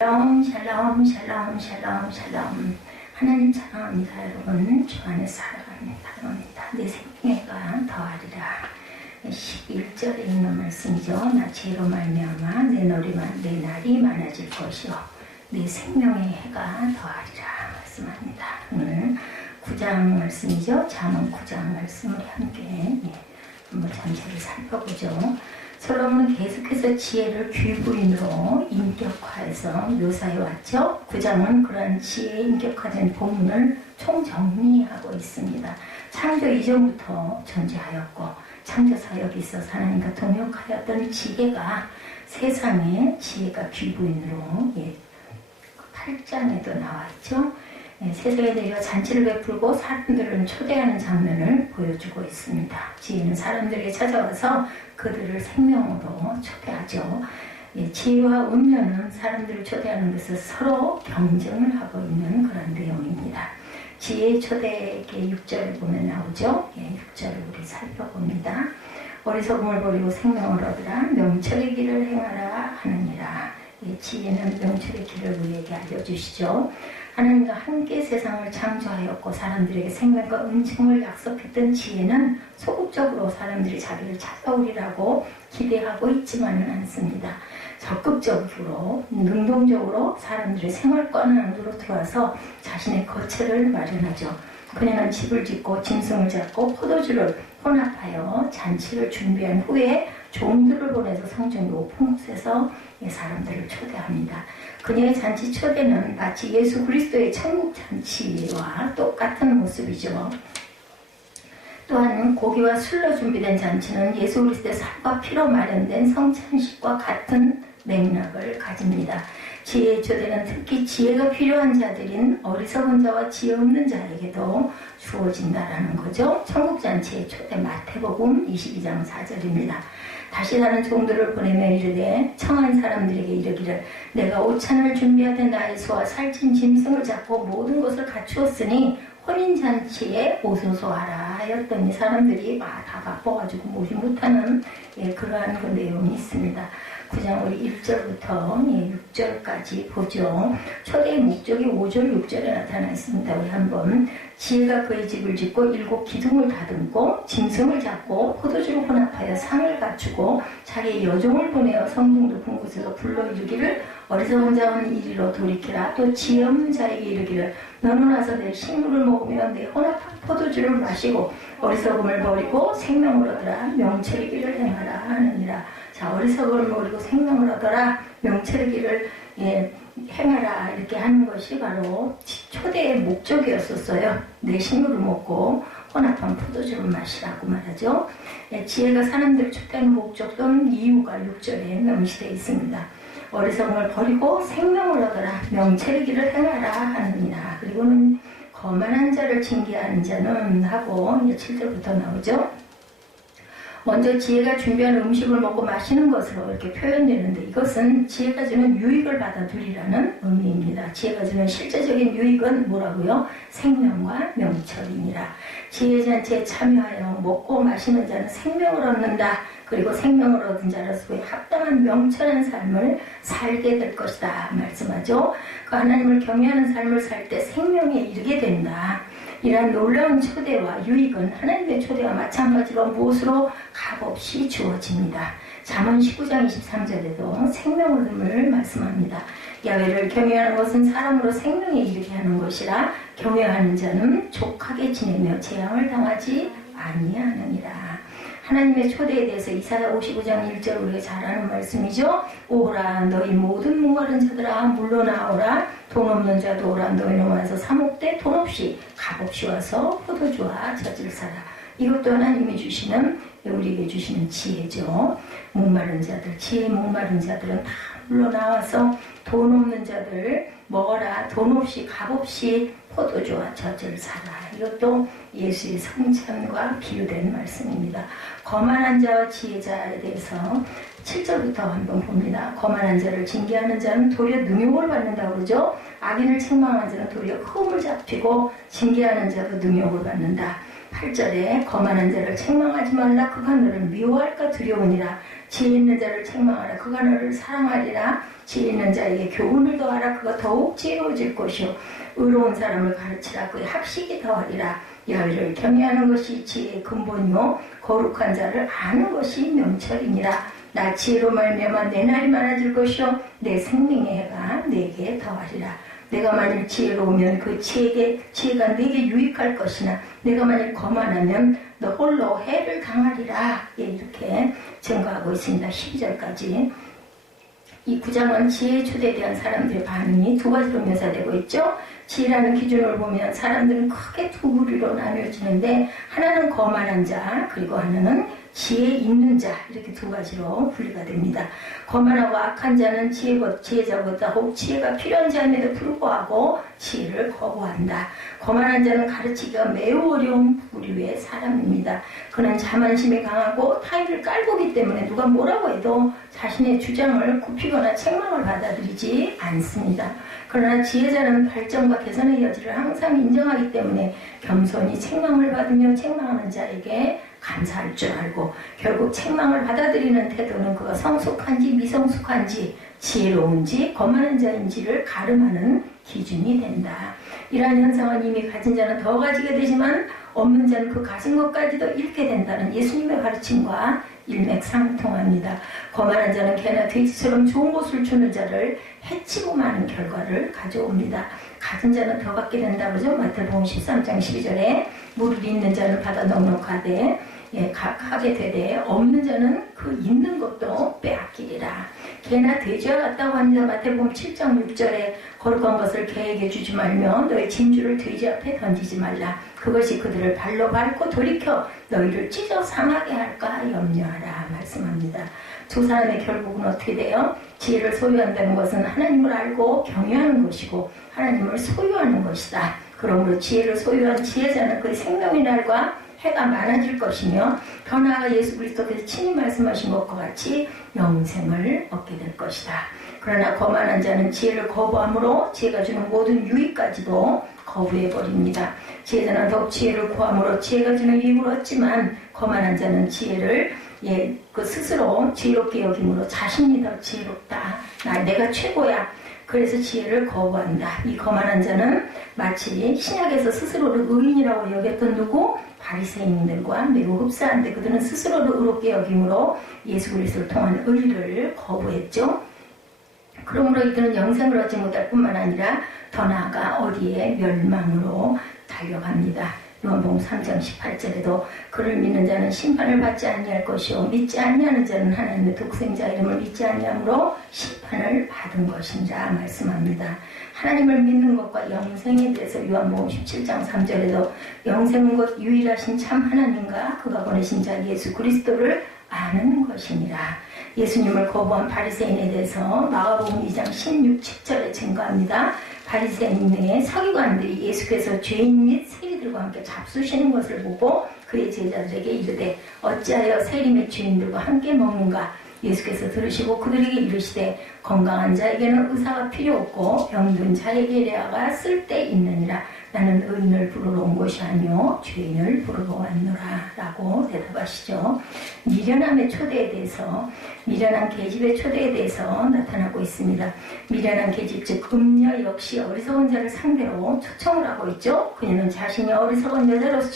샬롬 샬롬 샬롬 샬롬 샬롬. 하나님 사랑합니다. 여러분 주 안에 살아갑니다. 내 생명가 더하리라. 11절에 있는 말씀이죠. 나 죄로 말미암아 내 날이 많아질 것이요 내 생명의 해가 더하리라 말씀합니다. 오늘 9장 말씀이죠. 잠언 9장 말씀을 함께 한번 잠시 살펴보죠. 솔로몬은 계속해서 지혜를 귀부인으로 인격화해서 묘사해 왔죠. 9장은 그러한 지혜에 인격화된 본문을 총정리하고 있습니다. 창조 이전부터 존재하였고 창조 사역에 있어서 하나님과 동역하였던 지혜가 세상에 지혜가 귀부인으로 8장에도 나와 있죠. 세상에 내려 잔치를 베풀고 사람들을 초대하는 장면을 보여주고 있습니다. 지혜는 사람들에게 찾아와서 그들을 생명으로 초대하죠. 지혜와 음료는 사람들을 초대하는 것을 서로 경쟁을 하고 있는 그런 내용입니다. 지혜의 초대의 6절을 보면 나오죠. 6절을 우리 살펴봅니다. 어리석음을 버리고 생명을 얻으라. 명철의 길을 행하라 하느니라. 지혜는 명철의 길을 우리에게 알려주시죠. 하나님과 함께 세상을 창조하였고 사람들에게 생명과 은총을 약속했던 지혜는 소극적으로 사람들이 자기를 찾아오리라고 기대하고 있지만은 않습니다. 적극적으로 능동적으로 사람들의 생활권 안으로 들어와서 자신의 거처를 마련하죠. 그녀는 집을 짓고 짐승을 잡고 포도주를 혼합하여 잔치를 준비한 후에 종들을 보내서 성전 높은 곳에서 사람들을 초대합니다. 그녀의 잔치 초대는 마치 예수 그리스도의 천국 잔치와 똑같은 모습이죠. 또한 고기와 술로 준비된 잔치는 예수 그리스도의 살과 피로 마련된 성찬식과 같은 맥락을 가집니다. 지혜의 초대는 특히 지혜가 필요한 자들인 어리석은 자와 지혜 없는 자에게도 주어진다라는 거죠. 천국잔치의 초대 마태복음 22장 4절입니다. 다시 다른 종들을 보내며 이르되 청한 사람들에게 이르기를 내가 오찬을 준비하되 나의 소와 살찐 짐승을 잡고 모든 것을 갖추었으니 혼인잔치에 오소서 하라 하였더니 사람들이 다 바빠가지고 모시 못하는 그러한 그 내용이 있습니다. 9장 우리 1절부터 6절까지 보죠. 초대의 목적이 5절 6절에 나타나 있습니다. 우리 한번 지혜가 그의 집을 짓고 7 기둥을 다듬고 짐승을 잡고 포도주를 혼합하여 상을 갖추고 자기의 여종을 보내어 성중 높은 곳에서 불러 이르기를 어리석은 자는 이리로 돌이키라. 또 지혜 없는 자에게 이르기를 너는 와서 내 식물을 먹으며 내 혼합한 포도주를 마시고 어리석음을 버리고 생명을 얻으라. 명철의 길을 행하라 하느니라. 자, 어리석음을 버리고 생명을 얻어라. 명철의 길을 행하라. 이렇게 하는 것이 바로 초대의 목적이었었어요. 내 식물을 먹고 혼합한 포도주를 마시라고 말하죠. 지혜가 사람들을 초대하는 목적 또는 이유가 6절에 명시되어 있습니다. 어리석음을 버리고 생명을 얻어라. 명철의 길을 행하라 하느니라. 그리고는 거만한 자를 징계하는 자는 하고 7절부터 나오죠. 먼저 지혜가 준비한 음식을 먹고 마시는 것으로 이렇게 표현되는데 이것은 지혜가 주는 유익을 받아들이라는 의미입니다. 지혜가 주는 실제적인 유익은 뭐라고요? 생명과 명철이니라. 지혜 잔치에 참여하여 먹고 마시는 자는 생명을 얻는다. 그리고 생명을 얻은 자로서 합당한 명철한 삶을 살게 될 것이다 말씀하죠. 그 하나님을 경외하는 삶을 살 때 생명에 이르게 된다. 이러한 놀라운 초대와 유익은 하나님의 초대와 마찬가지로 무엇으로 값없이 주어집니다. 잠언 19장 23절에도 생명을 말씀합니다. 야훼를 경외하는 것은 사람으로 생명에 이르게 하는 것이라 경외하는 자는 족하게 지내며 재앙을 당하지 아니하느니라. 하나님의 초대에 대해서 이사야 55장 1절 우리가 잘 아는 말씀이죠. 오라 너희 모든 목마른 자들아 물러나오라. 돈 없는 자도 오라. 너희는 와서 사목대 돈 없이 값없이 와서 포도주와 젖을 사라. 이것도 하나님이 주시는 우리에게 주시는 지혜죠. 목마른 자들, 지혜 목마른 자들은 다 물러나와서 돈 없는 자들 먹어라. 돈 없이 값없이 포도주와 젖을 사라. 이것도 예수의 성찬과 비유된 말씀입니다. 거만한 자와 지혜자에 대해서 7절부터 한번 봅니다. 거만한 자를 징계하는 자는 도리어 능욕을 받는다고 그러죠. 악인을 책망하는 자는 도리어 흠을 잡히고 징계하는 자도 능욕을 받는다. 8절에 거만한 자를 책망하지 말라. 그가 너를 미워할까 두려우니라. 지혜 있는 자를 책망하라. 그가 너를 사랑하리라. 지혜 있는 자에게 교훈을 더하라. 그가 더욱 지혜로워질 것이요 의로운 사람을 가르치라. 그의 학식이 더하리라. 여호와를 경외하는 것이 지혜의 근본이요 거룩한 자를 아는 것이 명철이니라. 나 지혜로 말미암아 내 날이 많아질 것이요 내 생명의 해가 내게 더하리라. 내가 만일 지혜로우면 그 지혜가 내게 유익할 것이나 내가 만일 거만하면 너 홀로 해를 당하리라. 예, 이렇게 증거하고 있습니다. 12절까지. 이 9장은 지혜의 초대에 대한 사람들의 반응이 두 가지로 묘사되고 있죠. 지혜라는 기준을 보면 사람들은 크게 두 부류로 나뉘어지는데 하나는 거만한 자, 그리고 하나는 지혜 있는 자, 이렇게 두 가지로 분리가 됩니다. 거만하고 악한 자는 지혜자보다 혹 지혜가 필요한 자임에도 불구하고 지혜를 거부한다. 거만한 자는 가르치기가 매우 어려운 부류의 사람입니다. 그는 자만심이 강하고 타인을 깔보기 때문에 누가 뭐라고 해도 자신의 주장을 굽히거나 책망을 받아들이지 않습니다. 그러나 지혜자는 발전과 개선의 여지를 항상 인정하기 때문에 겸손히 책망을 받으며 책망하는 자에게 감사할 줄 알고 결국 책망을 받아들이는 태도는 그가 성숙한지 미성숙한지 지혜로운지 거만한 자인지를 가름하는 기준이 된다. 이러한 현상은 이미 가진 자는 더 가지게 되지만 없는 자는 그 가진 것까지도 잃게 된다는 예수님의 가르침과 일맥상통합니다. 거만한 자는 개나 돼지처럼 좋은 것을 주는 자를 해치고 마는 결과를 가져옵니다. 가진 자는 더 갖게 된다 그러죠. 마태복음 13장 12절에 물을 있는 자는 받아 넉넉하되 하게 되되 없는 자는 그 있는 것도 빼앗기리라. 개나 돼지와 같다고 합니다. 마태복음 7장 6절에 거룩한 것을 개에게 주지 말며 너의 진주를 돼지 앞에 던지지 말라. 그것이 그들을 발로 밟고 돌이켜 너희를 찢어 상하게 할까 염려하라 말씀합니다. 두 사람의 결국은 어떻게 돼요? 지혜를 소유한다는 것은 하나님을 알고 경외하는 것이고 하나님을 소유하는 것이다. 그러므로 지혜를 소유한 지혜자는 그의 생명의 날과 해가 많아질 것이며 더 나아가 예수 그리스도께서 친히 말씀하신 것과 같이 영생을 얻게 될 것이다. 그러나 거만한 자는 지혜를 거부함으로 지혜가 주는 모든 유익까지도 거부해버립니다. 지혜자는 더욱 지혜를 구함으로 지혜가 주는 유익을 얻지만 거만한 자는 지혜를 스스로 지혜롭게 여김으로 자신이 더 지혜롭다. 내가 최고야. 그래서 지혜를 거부한다. 이 거만한 자는 마치 신약에서 스스로를 의인이라고 여겼던 누구? 바리새인들과 매우 흡사한데 그들은 스스로를 의롭게 여김으로 예수 그리스도를 통한 의를 거부했죠. 그러므로 이들은 영생을 얻지 못할 뿐만 아니라 더 나아가 어디에 멸망으로 달려갑니다. 요한복음 3장 18절에도 그를 믿는 자는 심판을 받지 아니할 것이요 믿지 아니하는 자는 하나님의 독생자 이름을 믿지 아니함으로 심판을 받은 것이라 말씀합니다. 하나님을 믿는 것과 영생에 대해서 요한복음 17장 3절에도 영생은 곧 유일하신 참 하나님과 그가 보내신 자 예수 그리스도를 아는 것이니라. 예수님을 거부한 바리새인에 대해서 마가복음 2장 16, 17절에 증거합니다. 바리새인의 서기관들이 예수께서 죄인 및 세리들과 함께 잡수시는 것을 보고 그의 제자들에게 이르되 어찌하여 세리 및 죄인들과 함께 먹는가? 예수께서 들으시고 그들에게 이르시되 건강한 자에게는 의사가 필요 없고 병든 자에게 레아가 쓸데있느니라. 나는 의인을 부르러 온 것이 아니요 죄인을 부르러 왔노라 라고 대답하시죠. 미련함의 초대에 대해서 미련한 계집의 초대에 대해서 나타나고 있습니다. 미련한 계집 즉 음녀 역시 어리석은 자를 상대로 초청을 하고 있죠. 그녀는 자신이 어리석은 여자로서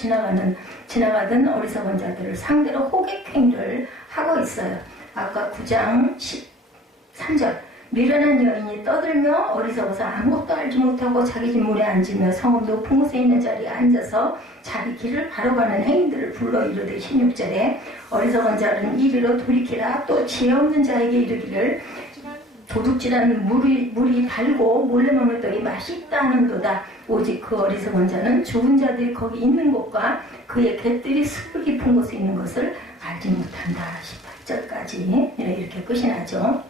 지나가던 어리석은 자들을 상대로 호객행위를 하고 있어요. 아까 9장 13절 미련한 여인이 떠들며 어리석어서 아무것도 알지 못하고 자기 집 문에 앉으며 성읍 높은 곳에 있는 자리에 앉아서 자기 길을 바로 가는 행인들을 불러 이르되 16절에 어리석은 자는 이리로 돌이키라. 또 지혜 없는 자에게 이르기를 도둑질하는 물이 달고 몰래 먹는 떡이 맛있다 하는도다. 오직 그 어리석은 자는 죽은 자들이 거기 있는 곳과 그의 갯들이 습을 깊은 곳에 있는 것을 알지 못한다. 18절까지 이렇게 끝이 나죠.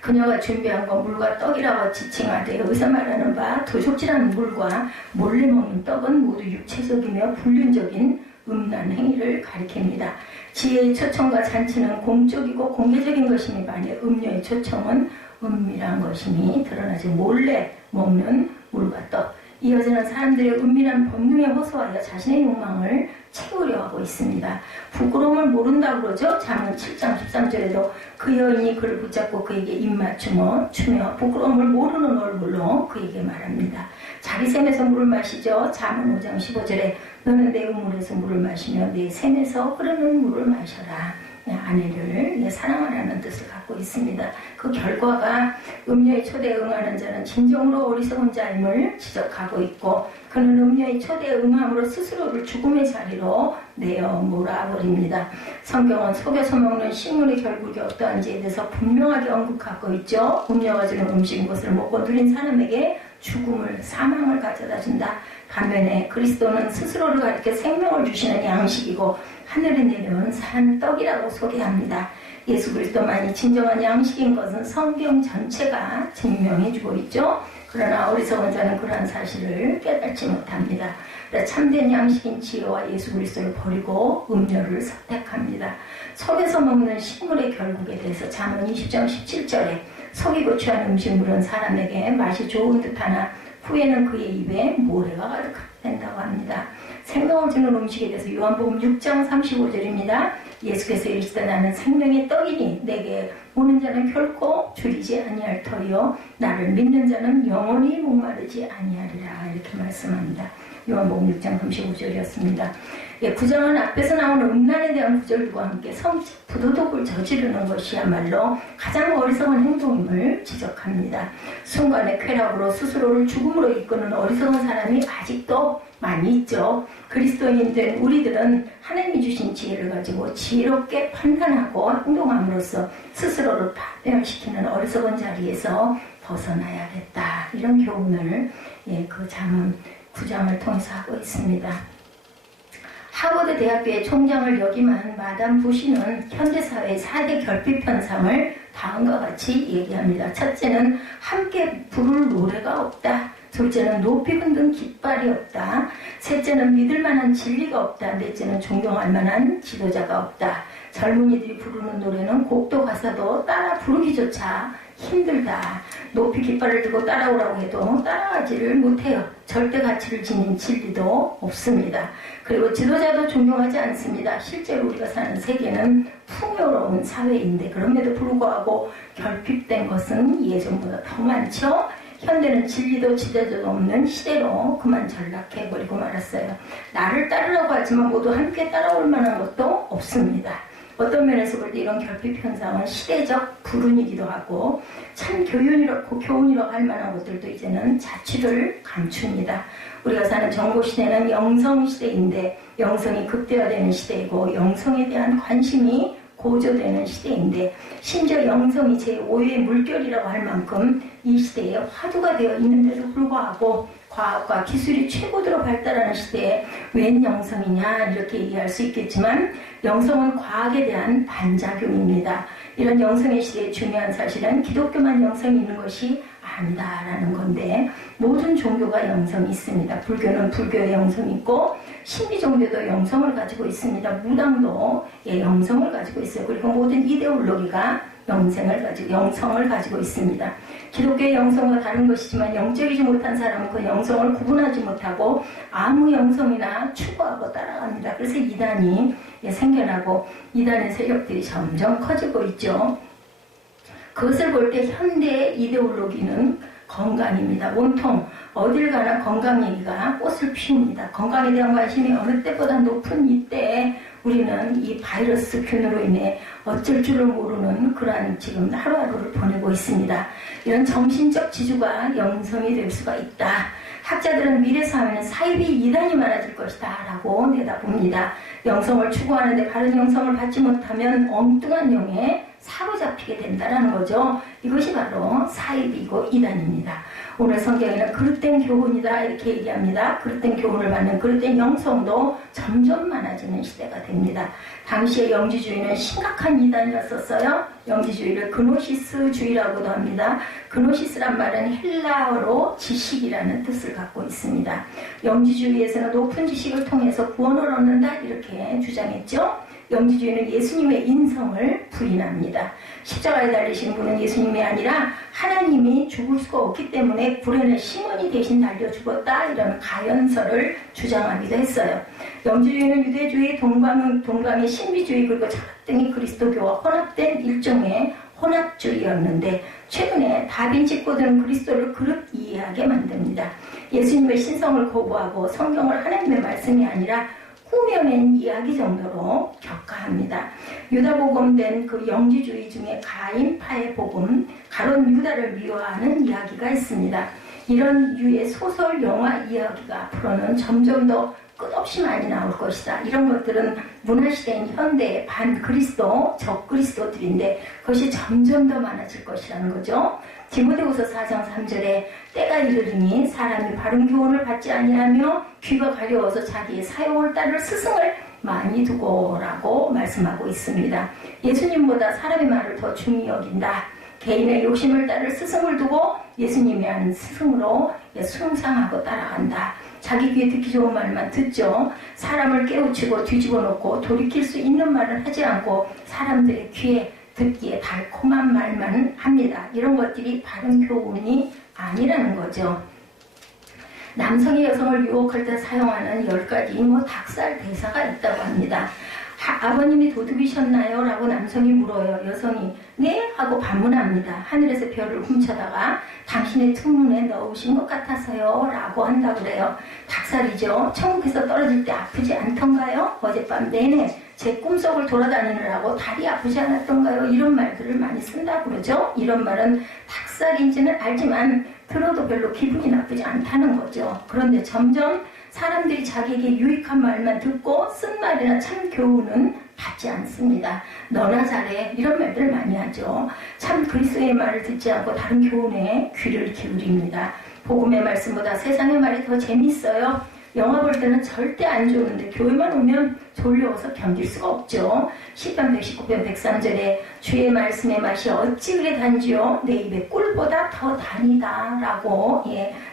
그녀가 준비한 건 물과 떡이라고 지칭하되 여기서 말하는 바 도둑질하는 물과 몰래 먹는 떡은 모두 육체적이며 불륜적인 음란 행위를 가리킵니다. 지혜의 초청과 잔치는 공적이고 공개적인 것이니 반해 음료의 초청은 은밀한 것임이 드러나지. 몰래 먹는 물과 떡 이어지는 사람들의 은밀한 본능에 호소하여 자신의 욕망을 채우려 하고 있습니다. 부끄러움을 모른다고 그러죠. 잠언 7장 13절에도 그 여인이 그를 붙잡고 그에게 입맞추며 추며 부끄러움을 모르는 얼굴로 그에게 말합니다. 자기 샘에서 물을 마시죠. 잠언 5장 15절에 너는 내 우물에서 물을 마시며 내 샘에서 흐르는 물을 마셔라. 아내를 사랑하라는 뜻을 갖고 있습니다. 그 결과가 음녀의 초대에 응하는 자는 진정으로 어리석은 자임을 지적하고 있고 그는 음녀의 초대에 응함으로 스스로를 죽음의 자리로 내어 몰아버립니다. 성경은 속여서 먹는 식물의 결국이 어떠한지에 대해서 분명하게 언급하고 있죠. 음녀가 주는 음식 것을 먹고 누린 사람에게 죽음을 사망을 가져다 준다. 반면에 그리스도는 스스로를 가리켜 생명을 주시는 양식이고 하늘에 내려온 산 떡이라고 소개합니다. 예수 그리스도만이 진정한 양식인 것은 성경 전체가 증명해주고 있죠. 그러나 어리석은 자는 그러한 사실을 깨닫지 못합니다. 참된 양식인 지혜와 예수 그리스도를 버리고 음료를 선택합니다. 속에서 먹는 식물의 결국에 대해서 잠언 20장 17절에 속이고 취한 음식물은 사람에게 맛이 좋은 듯하나 후에는 그의 입에 모래가 가득된다고 합니다. 생명을 주는 음식에 대해서 요한복음 6장 35절입니다. 예수께서 이르시되 나는 생명의 떡이니 내게 오는 자는 결코 줄이지 아니할 터이요 나를 믿는 자는 영원히 목마르지 아니하리라 이렇게 말씀합니다. 요한복음 6장 35절이었습니다. 구장은 앞에서 나오는 음란에 대한 구절과 함께 성적 부도덕을 저지르는 것이야말로 가장 어리석은 행동임을 지적합니다. 순간의 쾌락으로 스스로를 죽음으로 이끄는 어리석은 사람이 아직도 많이 있죠. 그리스도인 된 우리들은 하나님이 주신 지혜를 가지고 지혜롭게 판단하고 행동함으로써 스스로를 파멸시키는 어리석은 자리에서 벗어나야겠다. 이런 교훈을 그 잠언 9장을 통해서 하고 있습니다. 하버드 대학교의 총장을 역임한 마담 부시는 현대사회의 4대 결핍 현상을 다음과 같이 얘기합니다. 첫째는 함께 부를 노래가 없다. 둘째는 높이 흔든 깃발이 없다. 셋째는 믿을 만한 진리가 없다. 넷째는 존경할 만한 지도자가 없다. 젊은이들이 부르는 노래는 곡도 가사도 따라 부르기조차 힘들다. 높이 깃발을 들고 따라오라고 해도 따라가지를 못해요. 절대 가치를 지닌 진리도 없습니다. 그리고 지도자도 존경하지 않습니다. 실제로 우리가 사는 세계는 풍요로운 사회인데 그럼에도 불구하고 결핍된 것은 예전보다 더 많죠. 현대는 진리도 지도자도 없는 시대로 그만 전락해버리고 말았어요. 나를 따르라고 하지만 모두 함께 따라올 만한 것도 없습니다. 어떤 면에서 볼 때 이런 결핍 현상은 시대적 불운이기도 하고 참 교훈이라고 할 만한 것들도 이제는 자취를 감춥니다. 우리가 사는 정보시대는 영성시대인데 영성이 극대화되는 시대이고 영성에 대한 관심이 고조되는 시대인데 심지어 영성이 제5의 물결이라고 할 만큼 이 시대에 화두가 되어 있는데도 불구하고 과학과 기술이 최고대로 발달하는 시대에 웬 영성이냐 이렇게 얘기할 수 있겠지만 영성은 과학에 대한 반작용입니다. 이런 영성의 시대의 중요한 사실은 기독교만 영성이 있는 것이 아니다라는 건데 모든 종교가 영성이 있습니다. 불교는 불교의 영성이 있고 신비 종교도 영성을 가지고 있습니다. 무당도 영성을 가지고 있어요. 그리고 모든 이데올로기가 영성을 가지고 있습니다. 기독교의 영성과 다른 것이지만 영적이지 못한 사람은 그 영성을 구분하지 못하고 아무 영성이나 추구하고 따라갑니다. 그래서 이단이 생겨나고 이단의 세력들이 점점 커지고 있죠. 그것을 볼 때 현대의 이데올로기는 건강입니다. 온통 어딜 가나 건강 얘기가 꽃을 피웁니다. 건강에 대한 관심이 어느 때보다 높은 이때에 우리는 이 바이러스 균으로 인해 어쩔 줄을 모르는 그러한 지금 하루하루를 보내고 있습니다. 이런 정신적 지주가 영성이 될 수가 있다. 학자들은 미래 사회는 사이비 이단이 많아질 것이다 라고 내다봅니다. 영성을 추구하는데 바른 영성을 받지 못하면 엉뚱한 영에 사로잡히게 된다는 거죠. 이것이 바로 사이비고 이단입니다. 오늘 성경에는 그릇된 교훈이다 이렇게 얘기합니다. 그릇된 교훈을 받는 그릇된 영성도 점점 많아지는 시대가 됩니다. 당시의 영지주의는 심각한 이단이었었어요. 영지주의를 그노시스주의라고도 합니다. 그노시스란 말은 헬라어로 지식이라는 뜻을 갖고 있습니다. 영지주의에서는 높은 지식을 통해서 구원을 얻는다 이렇게 주장했죠. 영지주의는 예수님의 인성을 부인합니다. 십자가에 달리신 분은 예수님이 아니라 하나님이 죽을 수가 없기 때문에 구레네 시몬이 대신 달려 죽었다, 이런 가연설을 주장하기도 했어요. 영지주의는 유대주의, 동방의 신비주의, 그리고 철학 등이 그리스도교와 혼합된 일종의 혼합주의였는데, 최근에 다빈치 코드는 그리스도를 그릇 이해하게 만듭니다. 예수님의 신성을 거부하고 성경을 하나님의 말씀이 아니라 꾸며낸 이야기 정도로 격하합니다. 유다복음된 그 영지주의 중에 가인파의 복음, 가론 유다를 미워하는 이야기가 있습니다. 이런 유의 소설, 영화 이야기가 앞으로는 점점 더 끝없이 많이 나올 것이다. 이런 것들은 문화시대인 현대의 반그리스도, 적그리스도들인데 그것이 점점 더 많아질 것이라는 거죠. 디모데후서 4장 3절에 때가 이르리니 사람이 바른 교훈을 받지 아니하며 귀가 가려워서 자기의 사욕을 따를 스승을 많이 두고라고 말씀하고 있습니다. 예수님보다 사람의 말을 더 중히 여긴다. 개인의 욕심을 따를 스승을 두고 예수님이 하는 스승으로 숭상하고 따라간다. 자기 귀에 듣기 좋은 말만 듣죠. 사람을 깨우치고 뒤집어 놓고 돌이킬 수 있는 말을 하지 않고 사람들의 귀에 듣기에 달콤한 말만 합니다. 이런 것들이 바른 교훈이 아니라는 거죠. 남성이 여성을 유혹할 때 사용하는 10가지 닭살 대사가 있다고 합니다. 아버님이 도둑이셨나요? 라고 남성이 물어요. 여성이 네? 하고 반문합니다. 하늘에서 별을 훔쳐다가 당신의 투문에 넣으신 것 같아서요 라고 한다고 그래요. 닭살이죠. 천국에서 떨어질 때 아프지 않던가요? 어젯밤 내내 제 꿈속을 돌아다니느라고 다리 아프지 않았던가요? 이런 말들을 많이 쓴다고 그러죠. 이런 말은 닭살인지는 알지만 들어도 별로 기분이 나쁘지 않다는 거죠. 그런데 점점 사람들이 자기에게 유익한 말만 듣고 쓴 말이나 참 교훈은 받지 않습니다. 너나 잘해, 이런 말들을 많이 하죠. 참 그리스도의 말을 듣지 않고 다른 교훈에 귀를 기울입니다. 복음의 말씀보다 세상의 말이 더 재밌어요. 영화 볼 때는 절대 안 좋은데 교회만 오면 졸려워서 견딜 수가 없죠. 시편 119편 103절에 주의 말씀의 맛이 어찌 그리 단지요? 내 입에 꿀보다 더 단이다 라고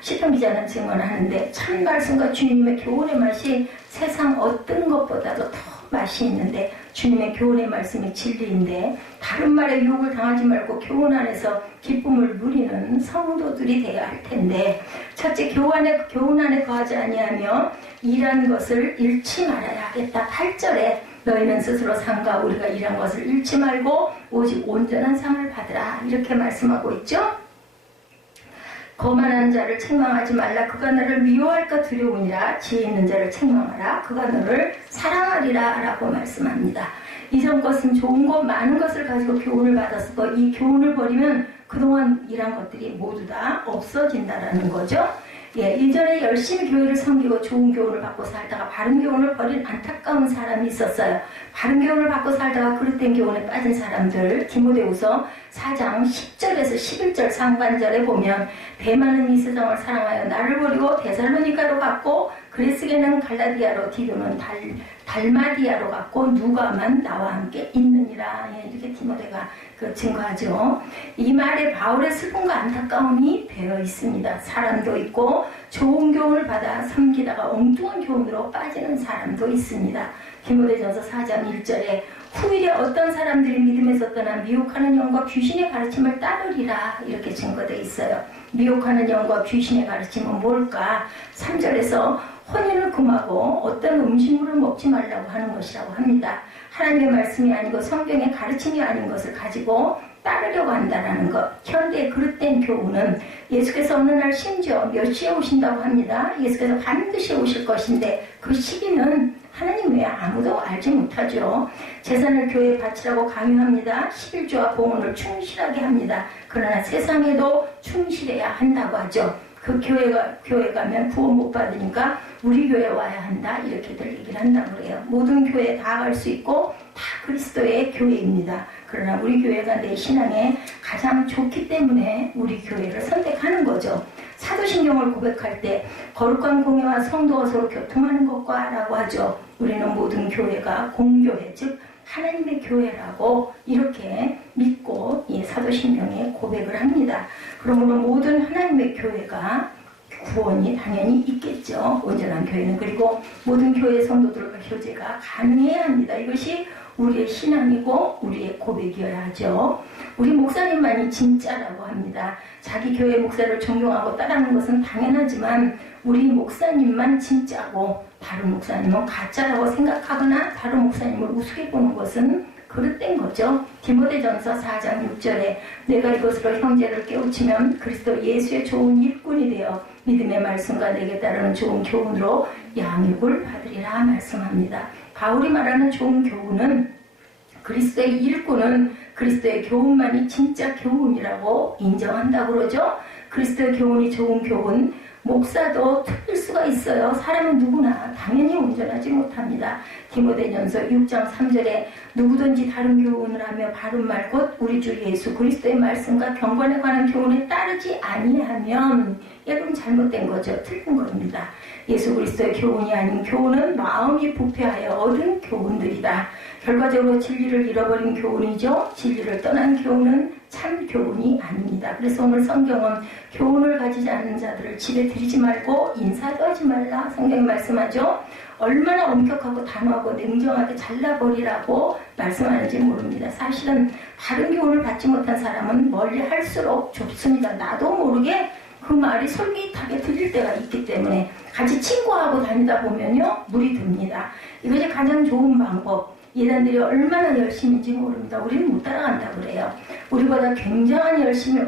시편 기자는 증언하는데, 참 말씀과 주님의 교훈의 맛이 세상 어떤 것보다도 더 맛이 있는데, 주님의 교훈의 말씀이 진리인데 다른 말에 유혹을 당하지 말고 교훈 안에서 기쁨을 누리는 성도들이 되어야 할 텐데, 첫째, 교훈 안에 거하지 아니하며 일한 것을 잃지 말아야 하겠다. 8절에 너희는 스스로 상과 우리가 일한 것을 잃지 말고 오직 온전한 상을 받으라, 이렇게 말씀하고 있죠. 거만한 자를 책망하지 말라. 그가 너를 미워할까 두려우니라. 지혜 있는 자를 책망하라. 그가 너를 사랑하리라 라고 말씀합니다. 이전 것은 좋은 것, 많은 것을 가지고 교훈을 받았고 이 교훈을 버리면 그동안 일한 것들이 모두 다 없어진다라는 거죠. 이전에 열심히 교회를 섬기고 좋은 교훈을 받고 살다가 바른 교훈을 버린 안타까운 사람이 있었어요. 바른 교훈을 받고 살다가 그릇된 교훈에 빠진 사람들, 디모데후서 4장 10절에서 11절 상반절에 보면 대만은 이 세상을 사랑하여 나를 버리고 데살로니가로 갔고 그리스게는 갈라디아로, 디도는 달마디아로 갔고 누가만 나와 함께 있느니라. 이렇게 디모데가 증거하죠. 이 말에 바울의 슬픔과 안타까움이 배어 있습니다. 사람도 있고 좋은 교훈을 받아 섬기다가 엉뚱한 교훈으로 빠지는 사람도 있습니다. 디모데전서 4장 1절에 후일에 어떤 사람들이 믿음에서 떠나 미혹하는 영과 귀신의 가르침을 따르리라, 이렇게 증거되어 있어요. 미혹하는 영과 귀신의 가르침은 뭘까? 3절에서 혼인을 금하고 어떤 음식물을 먹지 말라고 하는 것이라고 합니다. 하나님의 말씀이 아니고 성경의 가르침이 아닌 것을 가지고 따르려고 한다는 것. 현대의 그릇된 교훈은 예수께서 어느 날 심지어 몇 시에 오신다고 합니다. 예수께서 반드시 오실 것인데 그 시기는 하나님 외에 아무도 알지 못하죠. 재산을 교회에 바치라고 강요합니다. 11조와 봉헌을 충실하게 합니다. 그러나 세상에도 충실해야 한다고 하죠. 그 교회 가면 구원 못 받으니까 우리 교회 와야 한다, 이렇게들 얘기를 한다고 그래요. 모든 교회에 다 갈 수 있고 다 그리스도의 교회입니다. 그러나 우리 교회가 내 신앙에 가장 좋기 때문에 우리 교회를 선택하는 거죠. 사도신경을 고백할 때 거룩한 공예와 성도가 서로 교통하는 것과 라고 하죠. 우리는 모든 교회가 공교회, 즉 하나님의 교회라고 이렇게 믿고 이 사도신경에 고백을 합니다. 그러므로 모든 하나님의 교회가 구원이 당연히 있겠죠. 온전한 교회는. 그리고 모든 교회 성도들과 교제가 가능해야 합니다. 이것이 우리의 신앙이고 우리의 고백이어야 하죠. 우리 목사님만이 진짜라고 합니다. 자기 교회 목사를 존경하고 따르는 것은 당연하지만 우리 목사님만 진짜고 다른 목사님은 가짜라고 생각하거나 다른 목사님을 우습게 보는 것은 그릇된 거죠. 디모데전서 4장 6절에 내가 이것으로 형제를 깨우치면 그리스도 예수의 좋은 일꾼이 되어 믿음의 말씀과 내게 따르는 좋은 교훈으로 양육을 받으리라 말씀합니다. 바울이 말하는 좋은 교훈은 그리스도의 일꾼은 그리스도의 교훈만이 진짜 교훈이라고 인정한다고 그러죠. 그리스도의 교훈이 좋은 교훈, 목사도 틀릴 수가 있어요. 사람은 누구나 당연히 온전하지 못합니다. 디모데전서 6장 3절에 누구든지 다른 교훈을 하며 바른 말 곧 우리 주 예수 그리스도의 말씀과 경건에 관한 교훈에 따르지 아니하면 그럼 잘못된 거죠. 틀린 겁니다. 예수 그리스도의 교훈이 아닌 교훈은 마음이 부패하여 얻은 교훈들이다. 결과적으로 진리를 잃어버린 교훈이죠. 진리를 떠난 교훈은 참 교훈이 아닙니다. 그래서 오늘 성경은 교훈을 가지지 않는 자들을 집에 들이지 말고 인사도 하지 말라 성경이 말씀하죠. 얼마나 엄격하고 단호하고 냉정하게 잘라버리라고 말씀하는지 모릅니다. 사실은 바른 교훈을 받지 못한 사람은 멀리 할수록 좁습니다. 나도 모르게 그 말이 솔깃하게 들릴 때가 있기 때문에 같이 친구하고 다니다 보면요 물이 듭니다. 이것이 가장 좋은 방법. 이단들이 얼마나 열심인지 모릅니다. 우리는 못 따라간다고 그래요. 우리보다 굉장한 열심이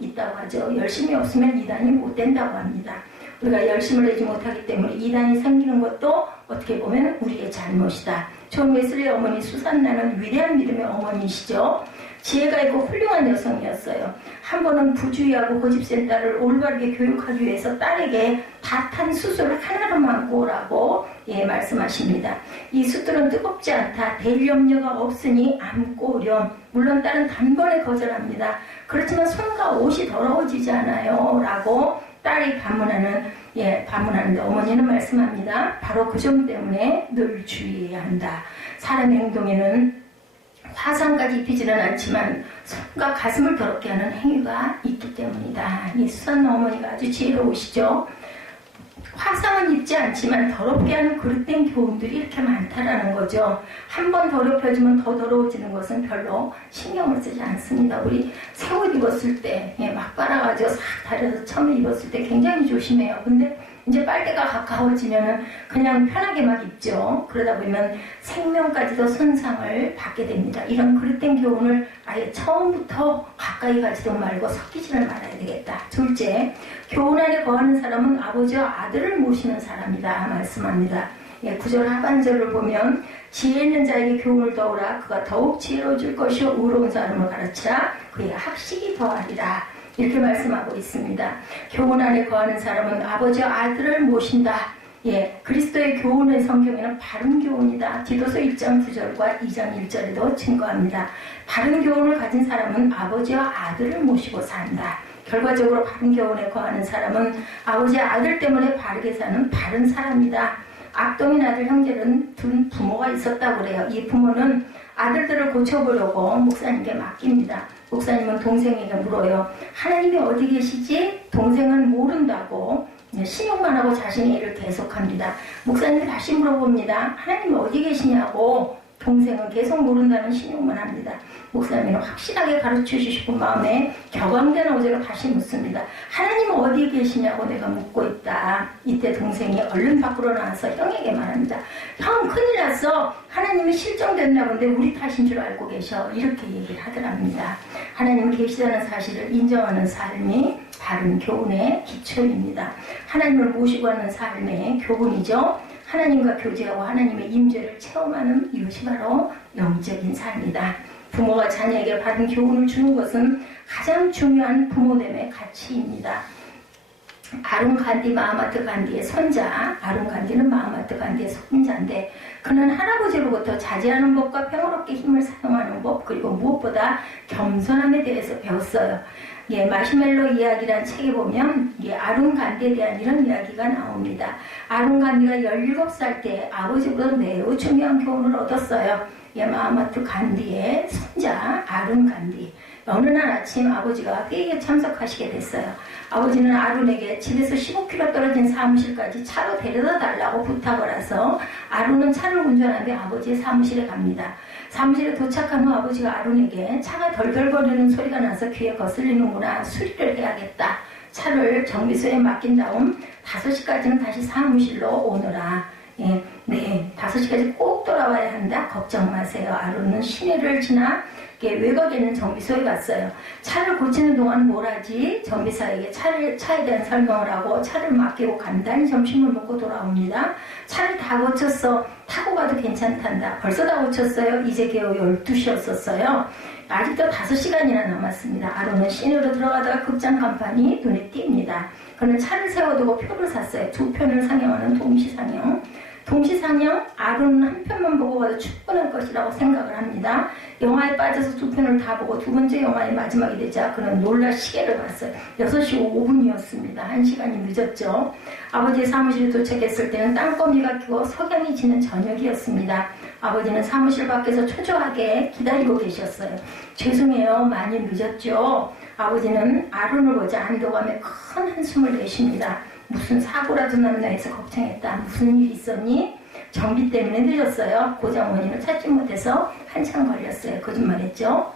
있다고 하죠. 열심이 없으면 이단이 못 된다고 합니다. 우리가 열심을 내지 못하기 때문에 이단이 생기는 것도 어떻게 보면 우리의 잘못이다. 존 웨슬리 어머니 수산나는 위대한 믿음의 어머니시죠. 지혜가 있고 훌륭한 여성이었어요. 한 번은 부주의하고 고집센 딸을 올바르게 교육하기 위해서 딸에게 다탄 숯을 하나로만 구우라고 말씀하십니다. 이 숯들은 뜨겁지 않다. 댈 염려가 없으니 안고 오렴. 물론 딸은 단번에 거절합니다. 그렇지만 손과 옷이 더러워지지 않아요. 라고 딸이 반문하는데 어머니는 말씀합니다. 바로 그 점 때문에 늘 주의해야 한다. 사람의 행동에는 화상까지 입히지는 않지만 손과 가슴을 더럽게 하는 행위가 있기 때문이다. 이 수산나 어머니가 아주 지혜로우시죠. 화상은 입지 않지만 더럽게 하는 그릇된 교훈들이 이렇게 많다라는 거죠. 한 번 더럽혀지면 더 더러워지는 것은 별로 신경을 쓰지 않습니다. 우리 새 옷 입었을 때 막 빨아가지고 싹 다려서 처음에 입었을 때 굉장히 조심해요. 근데 이제 빨대가 가까워지면은 그냥 편하게 막 입죠. 그러다 보면 생명까지도 손상을 받게 됩니다. 이런 그릇된 교훈을 아예 처음부터 가까이 가지도 말고 섞이지를 말아야 되겠다. 둘째, 교훈 안에 거하는 사람은 아버지와 아들을 모시는 사람이다 말씀합니다. 9절 하반절을 보면 지혜 있는 자에게 교훈을 더우라. 그가 더욱 지혜로워질 것이요 의로운 사람을 가르치라. 그의 학식이 더하리라. 이렇게 말씀하고 있습니다. 교훈 안에 거하는 사람은 아버지와 아들을 모신다. 그리스도의 교훈의 성경에는 바른 교훈이다. 디도서 1장 9절과 2장 1절에도 증거합니다. 바른 교훈을 가진 사람은 아버지와 아들을 모시고 산다. 결과적으로 바른 교훈에 거하는 사람은 아버지와 아들 때문에 바르게 사는 바른 사람이다. 악동인 아들 형제는 둔 부모가 있었다고 그래요. 이 부모는 아들들을 고쳐보려고 목사님께 맡깁니다. 목사님은 동생에게 물어요. 하나님이 어디 계시지? 동생은 모른다고 신용만 하고 자신의 일을 계속합니다. 목사님이 다시 물어봅니다. 하나님이 어디 계시냐고. 동생은 계속 모른다는 신용만 합니다. 목사님은 확실하게 가르쳐주시고 마음에 격앙된 어제로 다시 묻습니다. 하나님은 어디 계시냐고 내가 묻고 있다. 이때 동생이 얼른 밖으로 나와서 형에게 말합니다. 형 큰일 났어. 하나님이 실종됐나 본데 우리 탓인 줄 알고 계셔. 이렇게 얘기를 하더랍니다. 하나님이 계시다는 사실을 인정하는 삶이 바른 교훈의 기초입니다. 하나님을 모시고 하는 삶의 교훈이죠. 하나님과 교제하고 하나님의 임재를 체험하는 이것이 바로 영적인 삶이다. 부모가 자녀에게 받은 교훈을 주는 것은 가장 중요한 부모됨의 가치입니다. 아룬 간디 마하마트 간디의 손자, 아룬 간디는 마하마트 간디의 손자인데 그는 할아버지로부터 자제하는 법과 평화롭게 힘을 사용하는 법, 그리고 무엇보다 겸손함에 대해서 배웠어요. 마시멜로 이야기라는 책에 보면 아룬 간디에 대한 이런 이야기가 나옵니다. 아룬 간디가 17살 때 아버지보다 매우 중요한 교훈을 얻었어요. 마하마트 간디의 손자 아룬 간디. 어느 날 아침 아버지가 회의에 참석하시게 됐어요. 아버지는 아론에게 집에서 15km 떨어진 사무실까지 차로 데려다 달라고 부탁을 해서 아론은 차를 운전하며 아버지의 사무실에 갑니다. 사무실에 도착한 후 아버지가 아론에게 차가 덜덜거리는 소리가 나서 귀에 거슬리는구나. 수리를 해야겠다. 차를 정비소에 맡긴 다음 5시까지는 다시 사무실로 오너라. 예, 네, 5시까지 꼭 돌아와야 한다. 걱정 마세요. 아론은 시내를 지나 외곽에 있는 정비소에 갔어요. 차를 고치는 동안 뭘 하지? 정비사에게 차에 대한 설명을 하고 차를 맡기고 간단히 점심을 먹고 돌아옵니다. 차를 다 고쳤어. 타고 가도 괜찮단다. 벌써 다 고쳤어요. 이제 겨우 12시였었어요. 아직도 5시간이나 남았습니다. 아론은 시내로 들어가다가 극장 간판이 눈에 띕니다. 그는 차를 세워두고 표를 샀어요. 2편을 상영하는 동시상영. 동시상영, 아론은 한 편만 보고 가도 충분할 것이라고 생각을 합니다. 영화에 빠져서 2편을 다 보고 두 번째 영화의 마지막이 되자 그는 놀라 시계를 봤어요. 6시 5분이었습니다. 1시간이 늦었죠. 아버지의 사무실에 도착했을 때는 땅거미가 끼고 석양이 지는 저녁이었습니다. 아버지는 사무실 밖에서 초조하게 기다리고 계셨어요. 죄송해요. 많이 늦었죠. 아버지는 아론을 보자 안도감에 큰 한숨을 내쉽니다. 무슨 사고라도 났나 해서 걱정했다. 무슨 일 있었니? 정비 때문에 늦었어요. 고장 원인을 찾지 못해서 한참 걸렸어요. 거짓말했죠.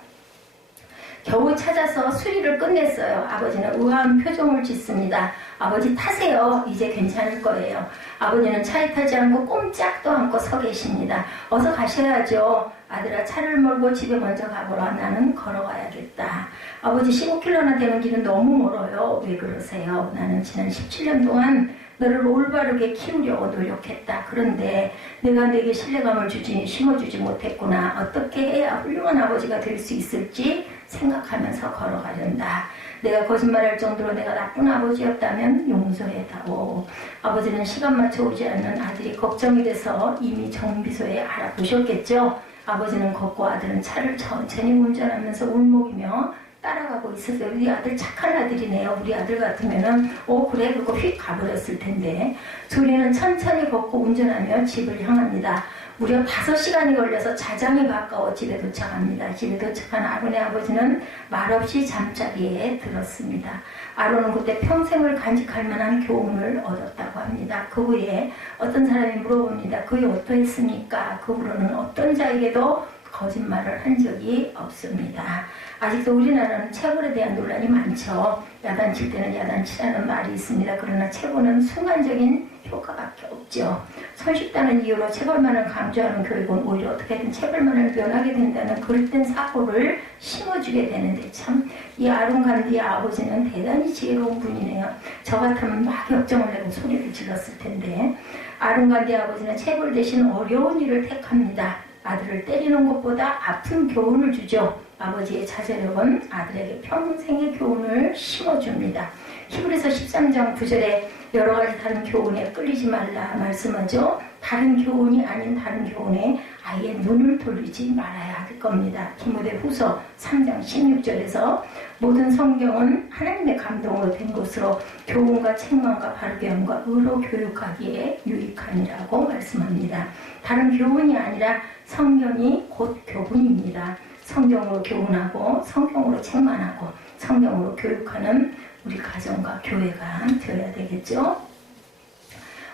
겨우 찾아서 수리를 끝냈어요. 아버지는 의아한 표정을 짓습니다. 아버지 타세요. 이제 괜찮을 거예요. 아버지는 차에 타지 않고 꼼짝도 않고 서 계십니다. 어서 가셔야죠. 아들아, 차를 몰고 집에 먼저 가보라. 나는 걸어가야겠다. 아버지, 15km나 되는 길은 너무 멀어요. 왜 그러세요? 나는 지난 17년 동안 너를 올바르게 키우려고 노력했다. 그런데 내가 내게 신뢰감을 심어주지 못했구나. 어떻게 해야 훌륭한 아버지가 될 수 있을지 생각하면서 걸어가련다. 내가 거짓말할 정도로 내가 나쁜 아버지였다면 용서해다오. 아버지는 시간 맞춰 오지 않는 아들이 걱정이 돼서 이미 정비소에 알아보셨겠죠. 아버지는 걷고 아들은 차를 천천히 운전하면서 울먹이며 따라가고 있었어요. 우리 아들 착한 아들이네요. 우리 아들 같으면은 그래 그러고 휙 가버렸을 텐데. 둘이는 천천히 걷고 운전하며 집을 향합니다. 무려 5시간이 걸려서 자정이 가까워 집에 도착합니다. 집에 도착한 아론의 아버지는 말없이 잠자리에 들었습니다. 아론은 그때 평생을 간직할 만한 교훈을 얻었다고 합니다. 그 후에 어떤 사람이 물어봅니다. 그게 어떠했습니까? 그 후로는 어떤 자에게도 거짓말을 한 적이 없습니다. 아직도 우리나라는 체벌에 대한 논란이 많죠. 야단칠 때는 야단치라는 말이 있습니다. 그러나 체벌은 순간적인 효과밖에 없죠. 손쉽다는 이유로 체벌만을 강조하는 교육은 오히려 어떻게든 체벌만을 면하게 된다는 그릇된 사고를 심어주게 되는데 참 이 아론 간디의 아버지는 대단히 지혜로운 분이네요. 저 같으면 막 역정을 내고 소리를 질렀을 텐데 아론 간디의 아버지는 체벌 대신 어려운 일을 택합니다. 아들을 때리는 것보다 아픈 교훈을 주죠. 아버지의 자제력은 아들에게 평생의 교훈을 심어줍니다. 히브리서 13장 9절에 여러 가지 다른 교훈에 끌리지 말라 말씀하죠. 다른 교훈이 아닌 다른 교훈에 아예 눈을 돌리지 말아야 할 겁니다. 디모데후서 3장 16절에서 모든 성경은 하나님의 감동으로 된 것으로 교훈과 책망과 바르게 함과 의로 교육하기에 유익하니라고 말씀합니다. 다른 교훈이 아니라 성경이 곧 교훈입니다. 성경으로 교훈하고 성경으로 책망하고 성경으로 교육하는 우리 가정과 교회가 되어야 되겠죠.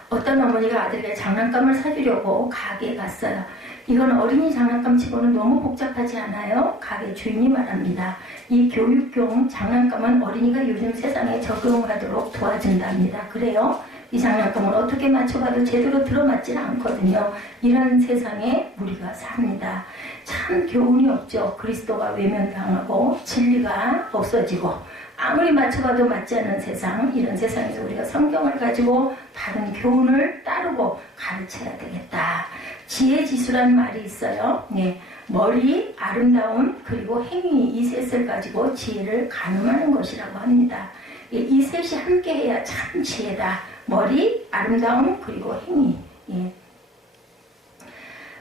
어떤 어머니가 아들에게 장난감을 사주려고 가게에 갔어요. 이건 어린이 장난감 치고는 너무 복잡하지 않아요? 가게 주인이 말합니다. 이 교육용 장난감은 어린이가 요즘 세상에 적응하도록 도와준답니다. 그래요? 이 장난감을 어떻게 맞춰봐도 제대로 들어맞질 않거든요. 이런 세상에 우리가 삽니다. 참 교훈이 없죠. 그리스도가 외면당하고 진리가 없어지고 아무리 맞춰봐도 맞지 않는 세상, 이런 세상에서 우리가 성경을 가지고 바른 교훈을 따르고 가르쳐야 되겠다. 지혜지수란 말이 있어요. 네, 머리, 아름다움, 그리고 행위, 이 셋을 가지고 지혜를 가늠하는 것이라고 합니다. 이 셋이 함께해야 참 지혜다. 머리, 아름다움, 그리고 행위. 예.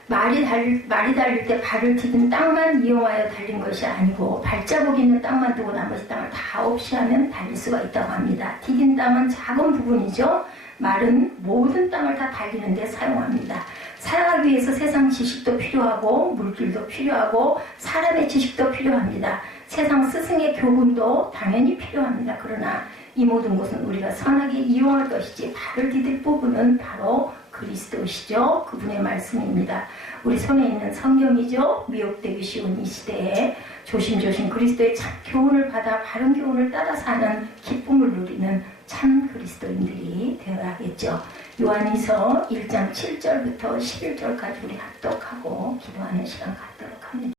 말이 달릴 때 발을 디딘 땅만 이용하여 달린 것이 아니고 발자국 있는 땅만 두고 나머지 땅을 다 없이 하면 달릴 수가 있다고 합니다. 디딘 땅은 작은 부분이죠. 말은 모든 땅을 다 달리는 데 사용합니다. 살아가기 위해서 세상 지식도 필요하고 물질도 필요하고 사람의 지식도 필요합니다. 세상 스승의 교훈도 당연히 필요합니다. 그러나 이 모든 것은 우리가 선하게 이용할 것이지 발을 디딜 부분은 바로 그리스도시죠. 그분의 말씀입니다. 우리 손에 있는 성경이죠. 미혹되기 쉬운 이 시대에 조심조심 그리스도의 참 교훈을 받아 바른 교훈을 따라 사는 기쁨을 누리는 참 그리스도인들이 되어야겠죠. 요한이서 1장 7절부터 11절까지 우리 합독하고 기도하는 시간 갖도록 합니다.